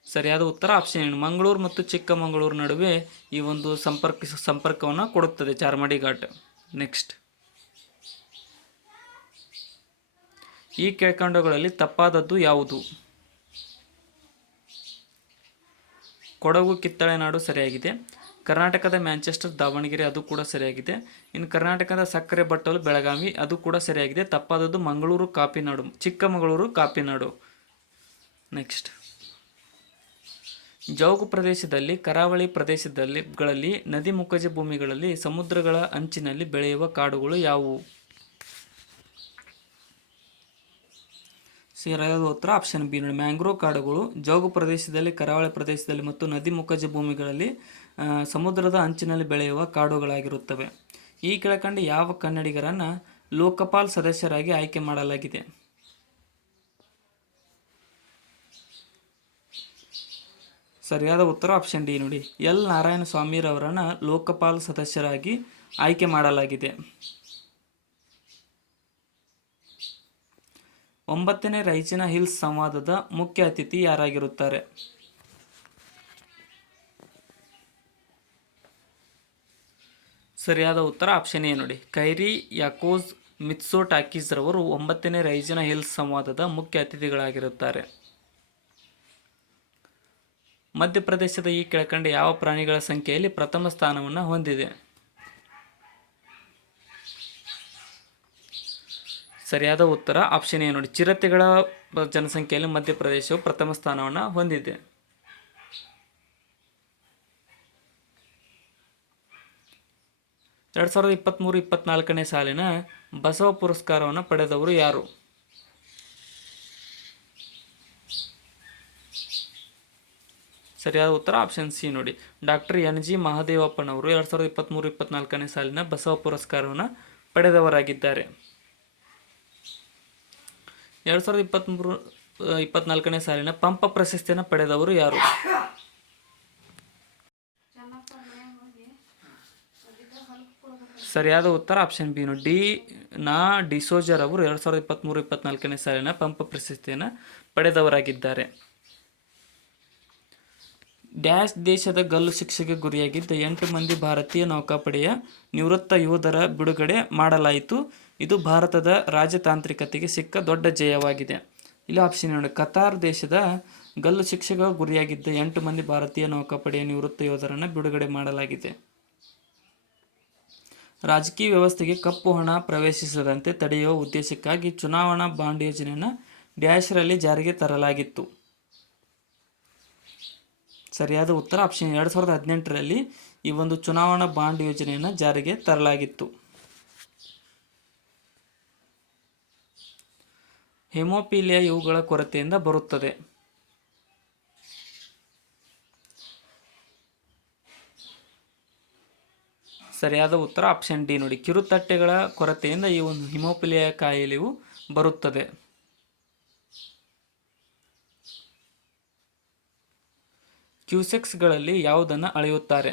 ಸರಿಯಾದ ಉತ್ತರ ಆಪ್ಷನ್ ಏನು, ಮಂಗಳೂರು ಮತ್ತು ಚಿಕ್ಕಮಗಳೂರು ನಡುವೆ ಈ ಒಂದು ಸಂಪರ್ಕವನ್ನು ಕೊಡುತ್ತದೆ ಚಾರ್ಮಾಡಿ ಘಾಟ್. ನೆಕ್ಸ್ಟ್, ಈ ಕೆಳಕಂಡಗಳಲ್ಲಿ ತಪ್ಪಾದದ್ದು ಯಾವುದು? ಕೊಡಗು ಕಿತ್ತಳೆ ನಾಡು ಸರಿಯಾಗಿದೆ. ಕರ್ನಾಟಕದ ಮ್ಯಾಂಚೆಸ್ಟರ್ ದಾವಣಗೆರೆ, ಅದು ಕೂಡ ಸರಿಯಾಗಿದೆ. ಇನ್ನು ಕರ್ನಾಟಕದ ಸಕ್ಕರೆ ಬಟ್ಟಲು ಬೆಳಗಾವಿ, ಅದು ಕೂಡ ಸರಿಯಾಗಿದೆ. ತಪ್ಪಾದದ್ದು ಮಂಗಳೂರು ಕಾಪಿನಾಡು, ಚಿಕ್ಕಮಗಳೂರು ಕಾಪಿನಾಡು. ನೆಕ್ಸ್ಟ್, ಜೌಗು ಪ್ರದೇಶದಲ್ಲಿ, ಕರಾವಳಿ ಪ್ರದೇಶಗಳಲ್ಲಿ ನದಿ ಮುಖಜ ಭೂಮಿಗಳಲ್ಲಿ ಸಮುದ್ರಗಳ ಅಂಚಿನಲ್ಲಿ ಬೆಳೆಯುವ ಕಾಡುಗಳು ಯಾವುವು? ಸರಿಯಾದ ಉತ್ತರ ಆಪ್ಷನ್ ಬಿ ನೋಡಿ, ಮ್ಯಾಂಗ್ರೋವ್ ಕಾಡುಗಳು ಜೌಗು ಪ್ರದೇಶದಲ್ಲಿ, ಕರಾವಳಿ ಪ್ರದೇಶದಲ್ಲಿ ಮತ್ತು ನದಿ ಮುಖಜ ಭೂಮಿಗಳಲ್ಲಿ ಸಮುದ್ರದ ಅಂಚಿನಲ್ಲಿ ಬೆಳೆಯುವ ಕಾಡುಗಳಾಗಿರುತ್ತವೆ. ಈ ಕೆಳಕಂಡ ಯಾವ ಕನ್ನಡಿಗರನ್ನು ಲೋಕಪಾಲ್ ಸದಸ್ಯರಾಗಿ ಆಯ್ಕೆ ಮಾಡಲಾಗಿದೆ? ಸರಿಯಾದ ಉತ್ತರ ಆಪ್ಷನ್ ಡಿ ನೋಡಿ, ಎಲ್ ನಾರಾಯಣ ಸ್ವಾಮಿರವರನ್ನು ಲೋಕಪಾಲ್ ಸದಸ್ಯರಾಗಿ ಆಯ್ಕೆ ಮಾಡಲಾಗಿದೆ. 9ನೇ ರೈಸಿನಾ ಹಿಲ್ಸ್ ಸಂವಾದದ ಮುಖ್ಯ ಅತಿಥಿ ಯಾರಾಗಿರುತ್ತಾರೆ? ಸರಿಯಾದ ಉತ್ತರ ಆಪ್ಷನ್ ಎ ನೋಡಿ, ಕೈರಿ ಯಾಕೋಸ್ ಮಿತ್ಸೋಟಾಕಿಸ್ ರವರು 9ನೇ ರೈಸಿನಾ ಹಿಲ್ಸ್ ಸಂವಾದದ ಮುಖ್ಯ ಅತಿಥಿಗಳಾಗಿರುತ್ತಾರೆ. ಮಧ್ಯಪ್ರದೇಶದ ಈ ಕೆಳಕಂಡ ಯಾವ ಪ್ರಾಣಿಗಳ ಸಂಖ್ಯೆಯಲ್ಲಿ ಪ್ರಥಮ ಸ್ಥಾನವನ್ನು ಹೊಂದಿದೆ? ಸರಿಯಾದ ಉತ್ತರ ಆಪ್ಷನ್ ಎ ನೋಡಿ, ಚಿರತೆಗಳ ಜನಸಂಖ್ಯೆಯಲ್ಲಿ ಮಧ್ಯಪ್ರದೇಶವು ಪ್ರಥಮ ಸ್ಥಾನವನ್ನು ಹೊಂದಿದೆ. ಎರಡು 2023-24ನೇ ಸಾಲಿನ ಬಸವ ಪುರಸ್ಕಾರವನ್ನು ಪಡೆದವರು ಯಾರು? ಸರಿಯಾದ ಉತ್ತರ ಆಪ್ಷನ್ ಸಿ ನೋಡಿ, ಡಾಕ್ಟರ್ ಎನ್ ಜಿ ಮಹಾದೇವಪ್ಪನವರು 2023-24ನೇ ಸಾಲಿನ ಬಸವ ಪುರಸ್ಕಾರವನ್ನು ಪಡೆದವರಾಗಿದ್ದಾರೆ. 2023-24ನೇ ಸಾಲಿನ ಪಂಪ ಪ್ರಶಸ್ತಿಯನ್ನು ಪಡೆದವರು ಯಾರು? ಸರಿಯಾದ ಉತ್ತರ ಆಪ್ಷನ್ ಬಿ ನೋಡಿ, ಡಿಸೋಜರ್ ಅವರು 2023-24ನೇ ಸಾಲಿನ ಪಂಪ ಪ್ರಶಸ್ತಿಯನ್ನು ಪಡೆದವರಾಗಿದ್ದಾರೆ. ಡ್ಯಾಶ್ ದೇಶದ ಗಲ್ಲು ಶಿಕ್ಷೆಗೆ ಗುರಿಯಾಗಿದ್ದ 8 ಮಂದಿ ಭಾರತೀಯ ನೌಕಾಪಡೆಯ ನಿವೃತ್ತ ಯೋಧರ ಬಿಡುಗಡೆ ಮಾಡಲಾಯಿತು. ಇದು ಭಾರತದ ರಾಜತಾಂತ್ರಿಕತೆಗೆ ಸಿಕ್ಕ ದೊಡ್ಡ ಜಯವಾಗಿದೆ. ಇಲ್ಲಿ ಆಪ್ಷನ್ ನೋಡಿ, ಕತಾರ್ ದೇಶದ ಗಲ್ಲು ಶಿಕ್ಷೆಗೆ ಗುರಿಯಾಗಿದ್ದ 8 ಮಂದಿ ಭಾರತೀಯ ನೌಕಾಪಡೆಯ ನಿವೃತ್ತ ಯೋಧರನ್ನು ಬಿಡುಗಡೆ ಮಾಡಲಾಗಿದೆ. ರಾಜಕೀಯ ವ್ಯವಸ್ಥೆಗೆ ಕಪ್ಪು ಹಣ ಪ್ರವೇಶಿಸದಂತೆ ತಡೆಯುವ ಉದ್ದೇಶಕ್ಕಾಗಿ ಚುನಾವಣಾ ಬಾಂಡ್ ಯೋಜನೆಯನ್ನು ಡ್ಯಾಶ್ರಲ್ಲಿ ಜಾರಿಗೆ ತರಲಾಗಿತ್ತು. ಸರಿಯಾದ ಉತ್ತರ ಆಪ್ಷನ್ 2018ರಲ್ಲಿ ಈ ಒಂದು ಚುನಾವಣಾ ಬಾಂಡ್ ಯೋಜನೆಯನ್ನು ಜಾರಿಗೆ ತರಲಾಗಿತ್ತು. ಹೆಮೋಫಿಲಿಯಾ ಇವುಗಳ ಕೊರತೆಯಿಂದ ಬರುತ್ತದೆ. ಸರಿಯಾದ ಉತ್ತರ ಆಪ್ಷನ್ ಡಿ ನೋಡಿ, ಕಿರುತಟ್ಟೆಗಳ ಕೊರತೆಯಿಂದ ಈ ಒಂದು ಹಿಮೋಫಿಲಿಯಾ ಕಾಯಿಲೆಯು ಬರುತ್ತದೆ. ಕ್ಯೂಸೆಕ್ಸ್ಗಳಲ್ಲಿ ಯಾವುದನ್ನು ಅಳೆಯುತ್ತಾರೆ?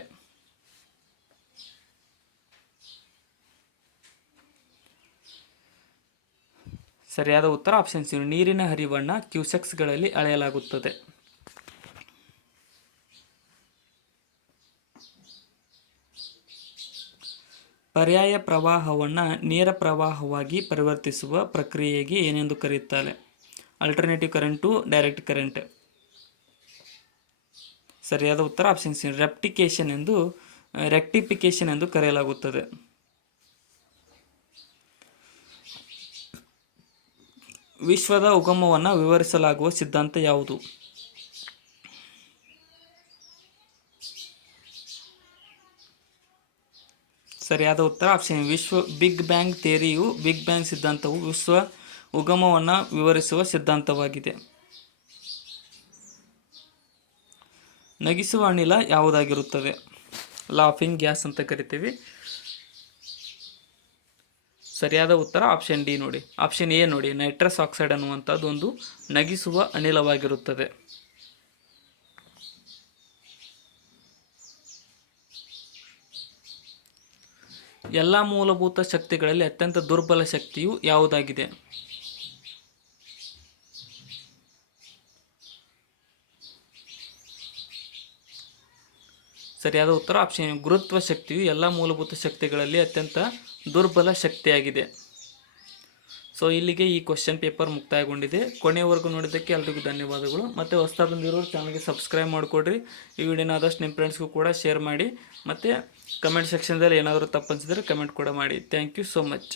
ಸರಿಯಾದ ಉತ್ತರ ಆಪ್ಷನ್ ಸಿ, ನೀರಿನ ಹರಿವನ್ನು ಕ್ಯೂಸೆಕ್ಸ್ಗಳಲ್ಲಿ ಅಳೆಯಲಾಗುತ್ತದೆ. ಪರ್ಯಾಯ ಪ್ರವಾಹವನ್ನು ನೇರ ಪ್ರವಾಹವಾಗಿ ಪರಿವರ್ತಿಸುವ ಪ್ರಕ್ರಿಯೆಗೆ ಏನೆಂದು ಕರೆಯುತ್ತಾರೆ? Alternative current to direct current. ಸರಿಯಾದ ಉತ್ತರ ಆಪ್ಷನ್ ಸಿ, ರೆಕ್ಟಿಫಿಕೇಶನ್ ಎಂದು ಕರೆಯಲಾಗುತ್ತದೆ. ವಿಶ್ವದ ಉಗಮವನ್ನು ವಿವರಿಸಲಾಗುವ ಸಿದ್ಧಾಂತ ಯಾವುದು? ಸರಿಯಾದ ಉತ್ತರ ಆಪ್ಷನ್ ಬಿಗ್ ಬ್ಯಾಂಗ್ ಥಿಯರಿಯು ಬಿಗ್ ಬ್ಯಾಂಗ್ ಸಿದ್ಧಾಂತವು ವಿಶ್ವ ಉಗಮವನ್ನು ವಿವರಿಸುವ ಸಿದ್ಧಾಂತವಾಗಿದೆ. ನಗಿಸುವ ಅನಿಲ ಯಾವುದಾಗಿರುತ್ತದೆ? ಲಾಫಿಂಗ್ ಗ್ಯಾಸ್ ಅಂತ ಕರಿತೀವಿ. ಸರಿಯಾದ ಉತ್ತರ ಆಪ್ಷನ್ ಡಿ ನೋಡಿ. ಆಪ್ಷನ್ ಎ ನೋಡಿ, ನೈಟ್ರಸ್ ಆಕ್ಸೈಡ್ ಅನ್ನುವಂಥದ್ದು ಒಂದು ನಗಿಸುವ ಅನಿಲವಾಗಿರುತ್ತದೆ. ಎಲ್ಲ ಮೂಲಭೂತ ಶಕ್ತಿಗಳಲ್ಲಿ ಅತ್ಯಂತ ದುರ್ಬಲ ಶಕ್ತಿಯು ಯಾವುದಾಗಿದೆ? ಸರಿಯಾದ ಉತ್ತರ ಆಪ್ಷನ್ ಗುರುತ್ವ ಶಕ್ತಿಯು ಎಲ್ಲ ಮೂಲಭೂತ ಶಕ್ತಿಗಳಲ್ಲಿ ಅತ್ಯಂತ ದುರ್ಬಲ ಶಕ್ತಿಯಾಗಿದೆ. ಸೊ ಇಲ್ಲಿಗೆ ಈ ಕ್ವಶನ್ ಪೇಪರ್ ಮುಕ್ತಾಯಗೊಂಡಿದೆ. ಕೊನೆಯವರೆಗೂ ನೋಡಿದ್ದಕ್ಕೆ ಎಲ್ರಿಗೂ ಧನ್ಯವಾದಗಳು. ಮತ್ತು ಹೊಸದಾಗಿ ಬಂದಿರೋರು ಚಾನಲ್ಗೆ ಸಬ್ಸ್ಕ್ರೈಬ್ ಮಾಡಿಕೊಡ್ರಿ. ಈ ವಿಡಿಯೋನ ಆದಷ್ಟು ನಿಮ್ಮ ಫ್ರೆಂಡ್ಸ್ಗೂ ಕೂಡ ಶೇರ್ ಮಾಡಿ. ಮತ್ತು ಕಮೆಂಟ್ ಸೆಕ್ಷನ್ದಲ್ಲಿ ಏನಾದರೂ ತಪ್ಪು ಅನಿಸಿದರೆ ಕಮೆಂಟ್ ಕೂಡ ಮಾಡಿ. Thank you so much.